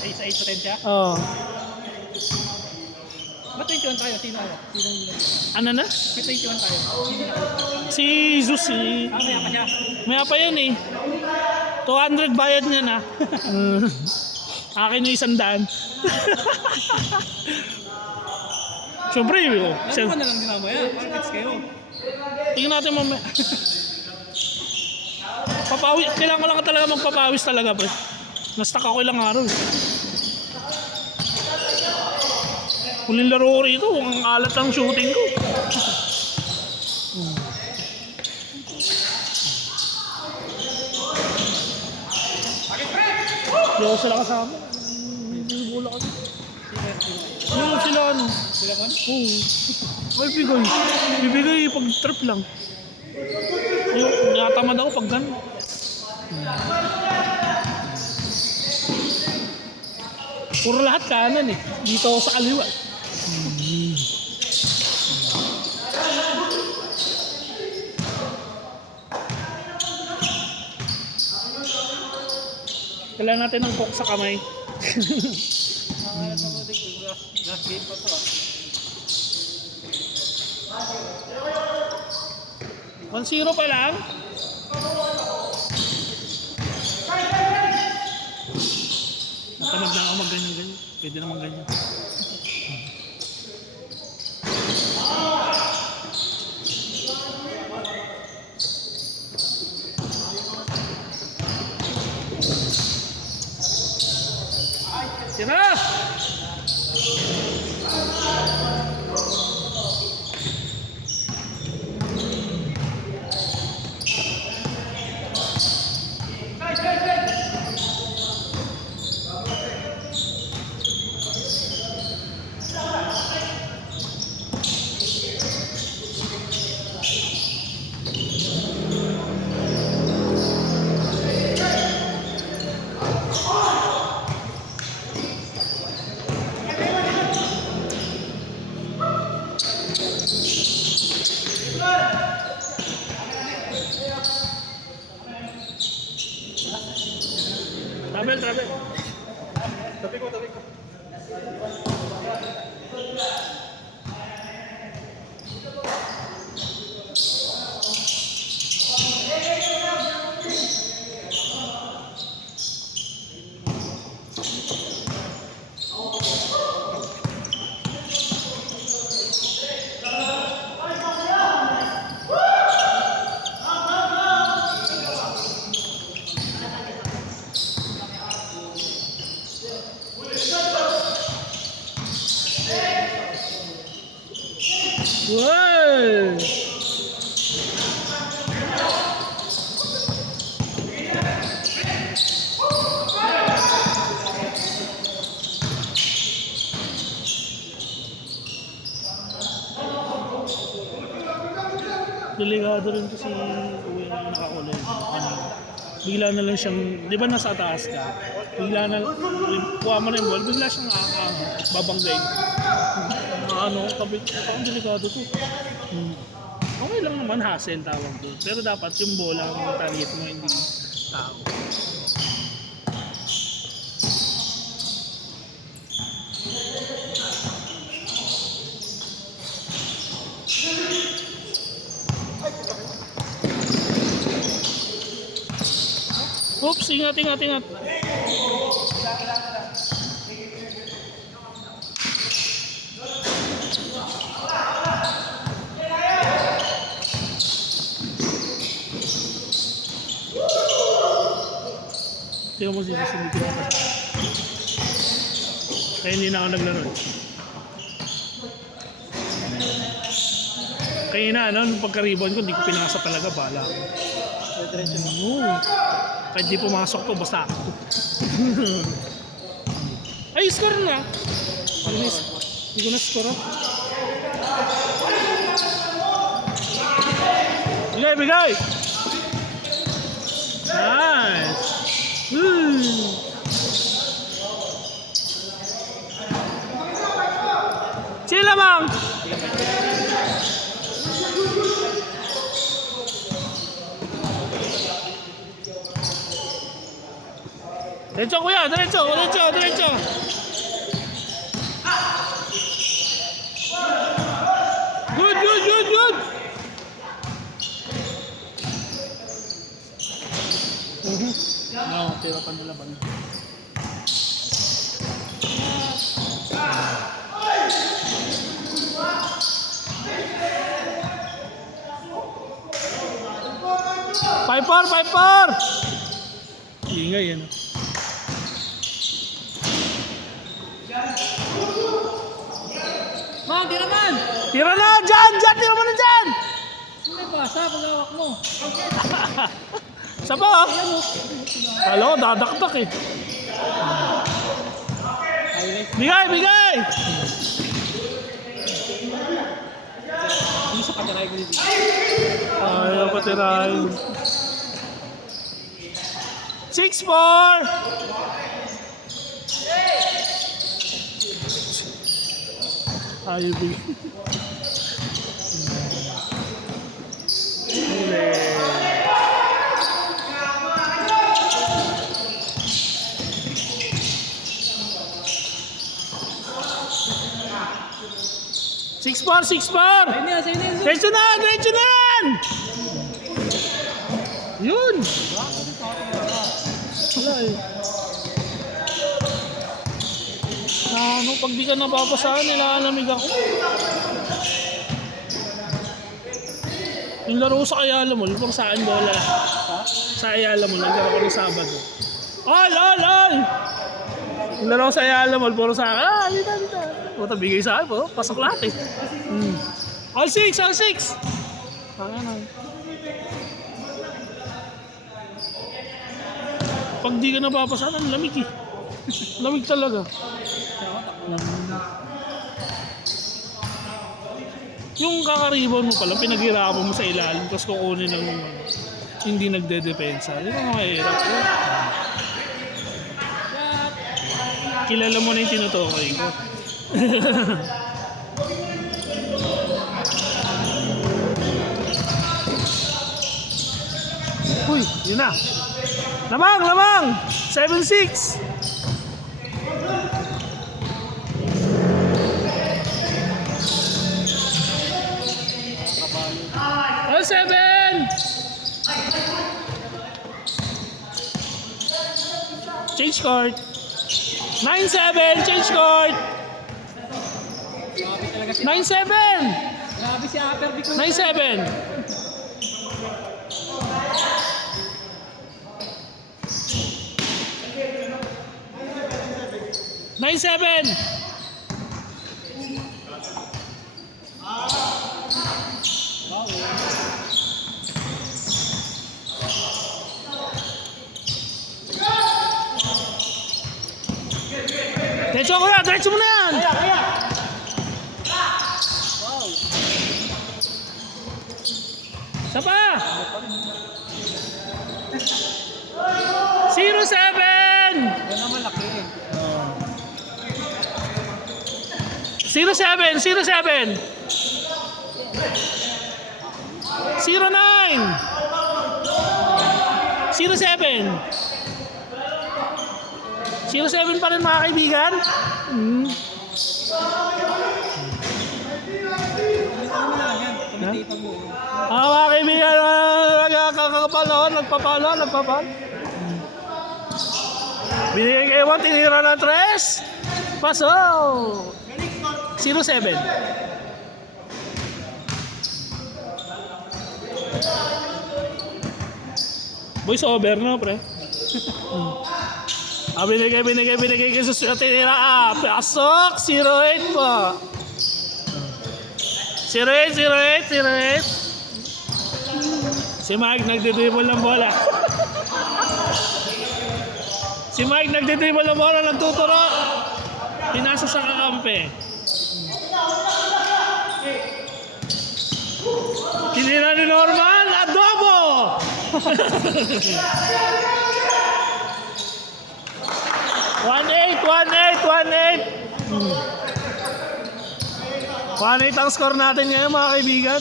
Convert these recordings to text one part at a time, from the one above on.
Ay, sa 8 potensya? Oo. Ba't 21 tayo? Sino ako? Ano na? May 21 tayo. Sino na? Si Jesus, Maya pa siya. maya pa yan eh. 200 bayad niya na. Akin yung 100. Siyempre, Ano mo na lang din mamaya? Parang gets kayo. tingnan natin mamaya. Kailangan ko lang talaga magpapawis talaga, pre. Na-stuck ako ilang araw. Huling laro ko rito, ang alat ng shooting ko. Hindi ako sila kasama. Hindi bula kasi. Ano sila ano? Sila man? Oo. Ay, bigay. Bibigay pag trip lang. Yung natamad ako pag gano'n. Puro lahat kanan eh. Dito ako sa kaliwa. Kailangan natin ng coke sa kamay. Nangalat ako din. Last game pa to ah. 1-0 pa lang. Natamad na ako mag-ganyan-ganyan. Pwede naman ganyan. Sira! Travel. Tabi ko. Wow! Delikado rin kasi uwi na nakakulay. Bigla na lang siyang, di ba nasa taas ka? Bigla na, kuha mo na yung ball, bigla siyang babanggay. Ano, kabit, parang delikado to. Okay lang naman, hassle tawag doon. Pero dapat yung bola ang target mo, hindi tao. Oops, ingat. Tingnan mo si hindi ko pa. Kaya hindi na ako naglaro. Kaya na, nung pagka-rebound ko, hindi ko pinasa talaga, bala ko. Kahit di pumasok to, basta ako. Ay, score na! Hindi ko na-score. Bigay! Nice! Sila mang! Diretso kuya, diretso. tira pa nila ba? Piper! Piper! Ingay yan. Man, tira man! Tira na! Dyan! Dyan! Tira mo na dyan! Hindi ba? Sa pag-awak mo. Isa pa ah! Kala ko dadaktak eh. Bigay! Bigay! Hindi sa pagkaray ko dito. Ayaw pa tirahin. 6-4! Ayaw bigay. Six par! Ayun yan, sa'yo na yun. Diretso na! Diretso na yan! Yun! Wala eh. Ano, pag di ka napapasahan, nilalamig ako. Yung laro ko sa Ayala Mall, pang saan bola. Sa Ayala Mall, naglaro ko ng Sabado. All! Yung laro ko sa Ayala Mall, puro sa akin. Dito. Puta, bigay sa akin po. Pasok lahat eh. All 6! Ayan. Pag di ka napapasahan, ang lamig eh. Lamig talaga. Yung kakaribon mo pala, pinaghirapan mo sa ilalim, tapos kukunin lang yung hindi nagde-depensa. Yun ang mahirap. Kilala mo na yung tinutukoy ko. Uy, yun na. Lamang! 7-6! Oh, 7! Change court. 9-7, change court. 9-7. Grabe si Upper Bicol. 9-7. 9-7. Diretso ko na! Diretso mo na yan! Kaya! Isa pa! 0-7! Yan naman laki. 0-7! 0-7! 0-9! 0-7! 0-7 pa rin mga kaibigan. Kumitipan mo. Mga kaibigan, nagpapalo. Binigay kayo mo, tinira ng 3. Paso! 0-7. Voice over na, pre. Binigay kayo sa tinira. Pasok! 0-8 po. 0-8. Si Mike nagdidribble ng bola. Nagtuturo. Pinasa sa kakampi. Tinira ni Norman, adobo! 1-8 ang score natin ngayon mga kaibigan.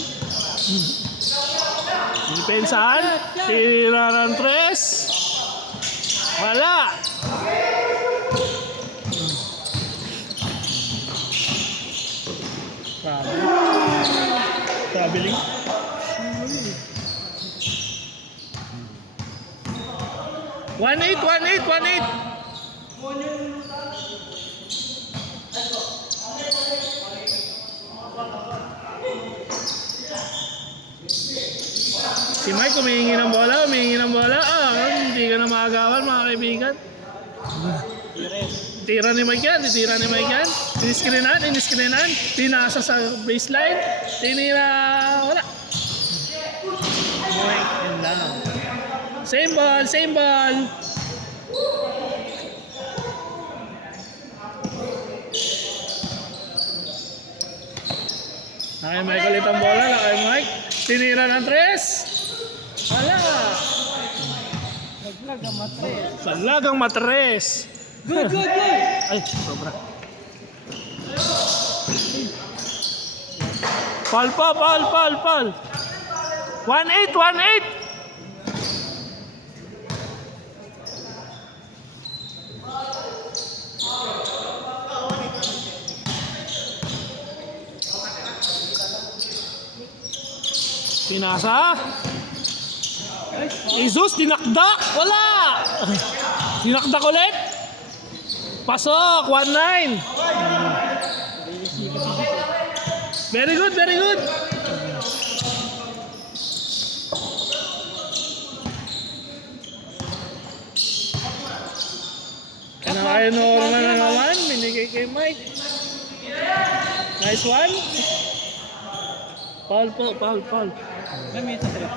Depensahan, tira ng 3. Wala. Traveling. 1-8, 1-8, 1-8. Si Mike humihingi ng bola, hindi ka na maagawan mga kaibigan. Tira ni Mike yan, iniskrinan, pinasa sa baseline, tinira, wala. Boy, yun lang. Same ball. Nakay Mike ulit ang bola, tinira ng 3. Wala. Naglag ang matres. Salagang matres. Good. Ay, sobra. Paul. 1-8, 1-8. Pinasa. Jesus, dinakdak. Wala. Dinakdak ulit. Pasok, 1-9. Very good. Kaya Norman na naman, binigay kay Mike. Nice one. Paul. Gamit sa 3.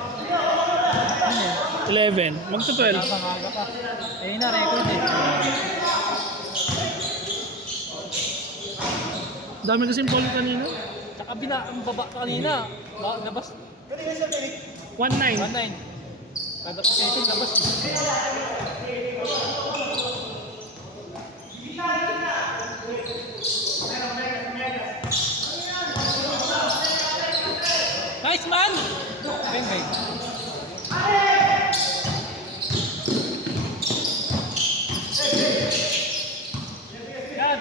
Ano yan? 11. Magto-12. Napangaga pa. Eh, na-record eh. Dami kasing Paul kanina. Tsaka ang baba kanina. Labas. 1-9. 1-9. Kada position, labas. Nice man! Ben.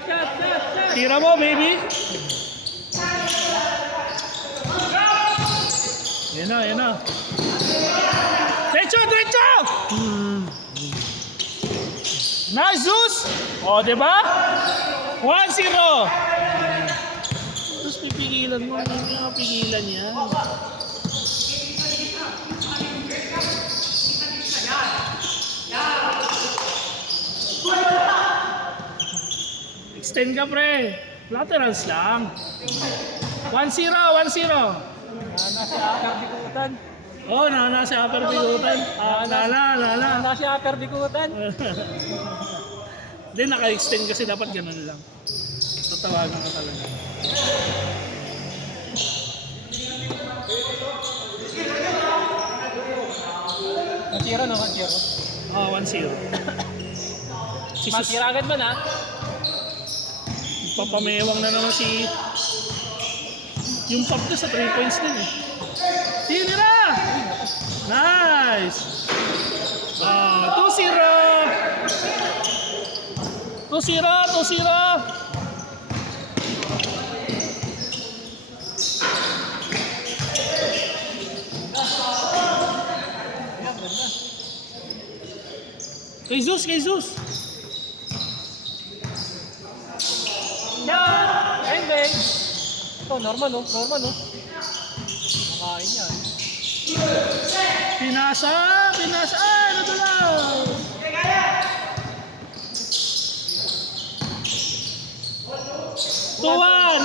Cut. Tira mo, baby. Yan na. Derecho! Nice, Zeus! O, diba? 1-0. Tapos pipigilan mo. Hindi nga pigilan yan. Extend ka, pre. Laterals lang. 1-0. Nasa upper bikutan. Oh, nasa upper bigutan. Nala. Nasa upper bikutan. Hindi, naka-extend kasi dapat ganun lang. Tatawagan ka talaga. Matira no, 1-0. Oh, 1-0. Matira agad man ha. Papamewang na naman si... Yung pop ko sa 3 points din eh. Tinira! Nice! 2-0! Kay Zeus! Bang! Ito, normal no? Makain yan. Pinasa! Ano to lang?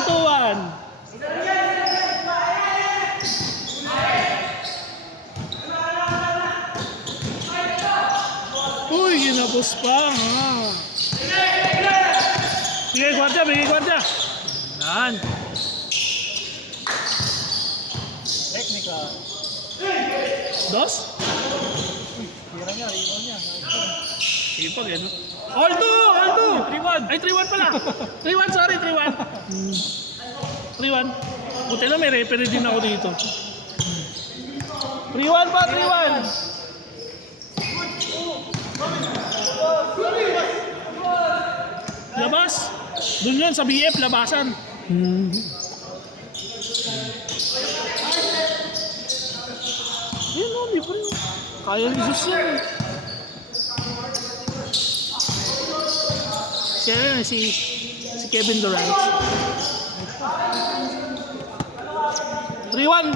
Tuwan! Uy, ginapos pa ha. Bigay gwardiya. Yan. Technical. Dos? Tira niya, rebound niya. Ipag eh, no? Aldo! 3-1. Ay, 3-1 pala. 3-1, sorry, 3-1. 3-1. Buti na may referee din ako dito. 3-1 pa, 3-1. Labas. Doon yun, sa BF, labasan. Yan o, di pa rin. Kaya ni Jesus yan. Si Kevin Durant. 3-1.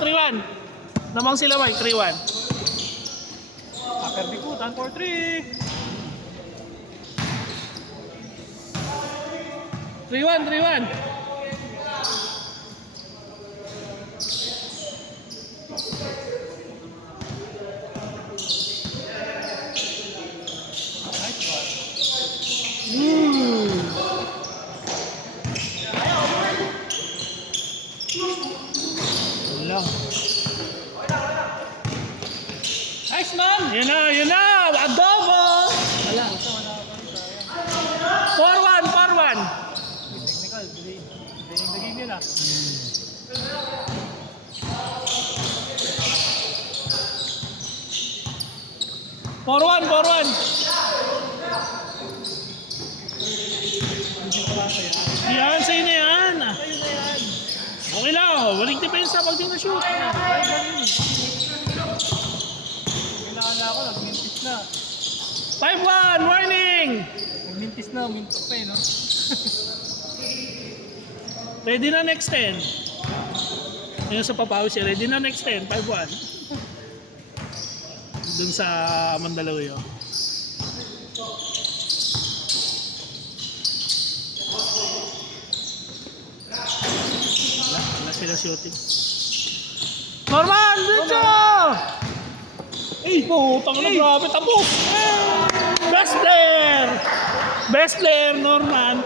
Namang sila Mike, 3-1. Upper bikutan for 3. 3-1. Nice one. Wala. Nice man! Yun na! Adobo! Wala. 4-1. Technical, delaying the game yun ah. Forward. Yan, sa'yo na yan. Ayun na yan. Okay lang, walang depensa pag di na-shoot. Kailangan ako, nagmintis na. 5-1, warning! Nagmintis na, mintok pa eh, no? Ready na next 10. Ngayon sa Papawis, ready na next 10, 5-1. Dun sa Mandaluyong. Wala sila shooting. Norman, dito! Putang na, grabe, tapos! Best player, Norman.